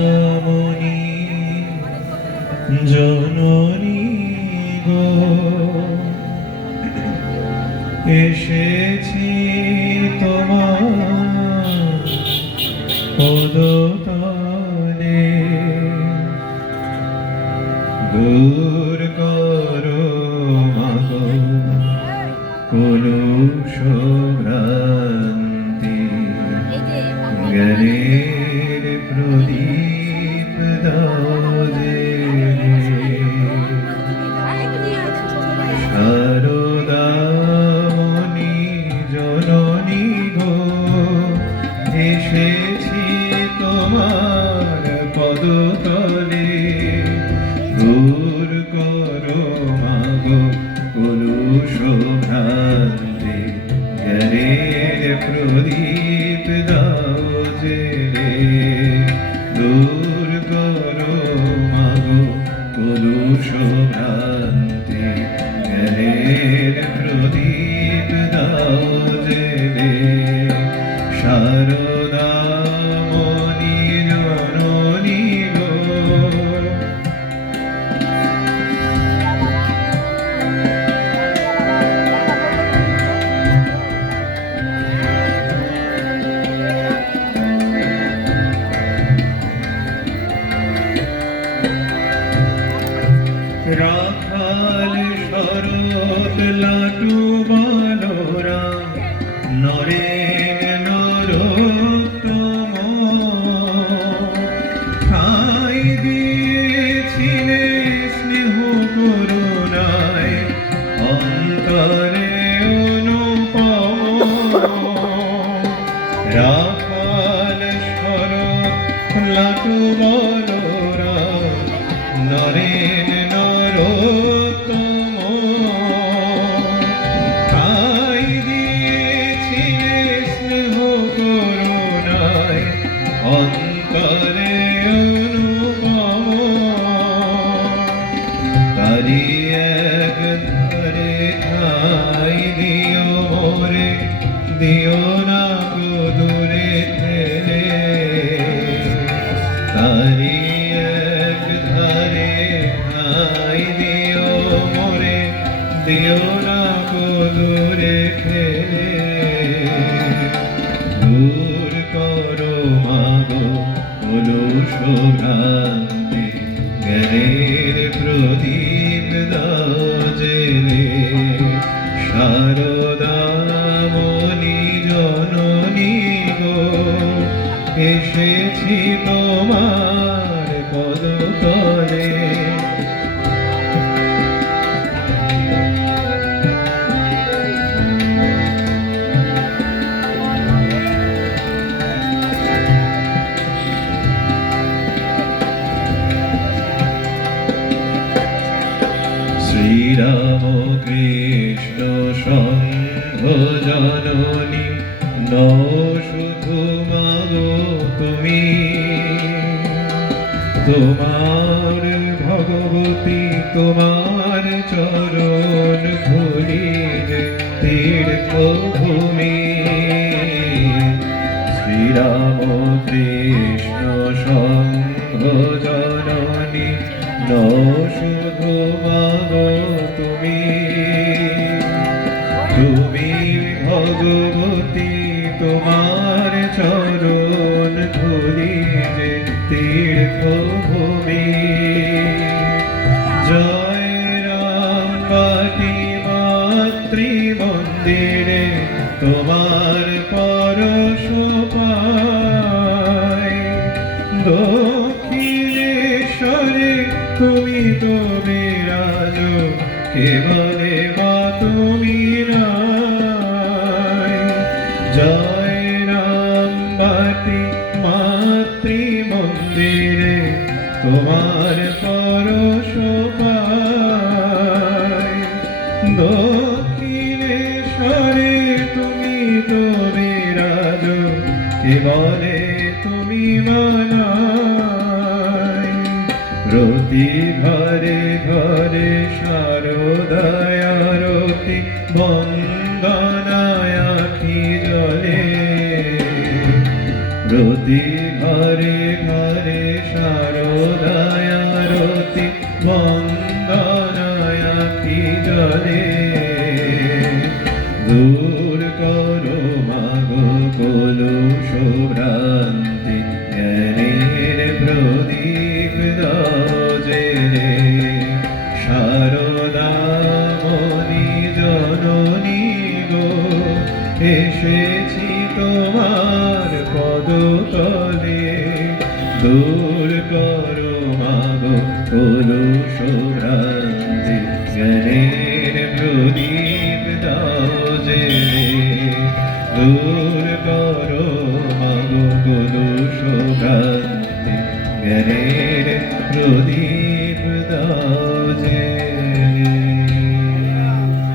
শারদামণি জননী গো, এসেছি তোমার পদতলে, দূর করো মাগো কলুষ ভ্রান্তি, জ্ঞানের প্রদীপ দাও জেলে। শারদামণি জননী গো, এসেছি তোমার পদতলে, দূর করো মাগো কলুষ ভ্রান্তি, জ্ঞানের প্রদীপ দাও জেলে। দূর করো মাগো কলুষ ভ্রান্তি, জ্ঞানের প্রদীপ দাও জেলে। শারদামণি জননী গো, রাখাল শরৎ লাটু বালোরা, নরেন নরোত্তম, ঠাঁই দিয়েছিলে স্নেহ করুণায় অন্তরে অনুপম। রাখাল শরৎ লাটু বালোরা, নরেন নরোত্তম, ঠাঁই দিয়েছিলে স্নেহ করুণায় অন্তরে অনুপম। তারি এক ধারে ঠাঁই দিও মোরে, দিও না গো দূরে ঠেলে। তারি এক ধারে ঠাঁই দিও মোরে, দিও না গো দূরে ঠেলে। দূর করো মাগো কলুষ ভ্রান্তি, জ্ঞানের প্রদীপ দাও জেলে। শারদামণি জননী গো, এসেছি তোমার পদতলে। শ্রীরাম কৃষ্ণ সংঘ জননী, নও শুধু মাগো তুমি। তোমার ভগবতী তোমার চরণ ধুলি যে তীর্থভূমি। শ্রীরাম কৃষ্ণ সংঘ জননী, নও শুধু মাগো তুমি। তুমি ভগবতী তোমার চরণ ধুলি যে তীর্থভূমি। জয় রাম বাটি মাতৃ মন্দিরে, তোমার পরশ পাই। দক্ষিণেশ্বরে তুমি তো বিরাজ, কেবলে মা তুমি নাই। জয় রাম বাটি মাতৃ মন্দিরে, তোমার পরশ পাই। দক্ষিণেশ্বরে তুমি তো বিরাজ, কেবলে তুমি মানাই। প্রতি ঘরে ঘরে শারদায় আরতি বন্দনা প্রতি ঘরে ঘরে শারদায় আরতি বন্দনায় আখি জলে দূর করো মাগো কলুষ ভ্রান্তি জ্ঞানের প্রদীপ দাও জেলে শারদামণি জননী গো এসেছি তোমার পদতলে দূর করো মাগো কলুষ ভ্রান্তি জ্ঞানের প্রদীপ দাও জেলে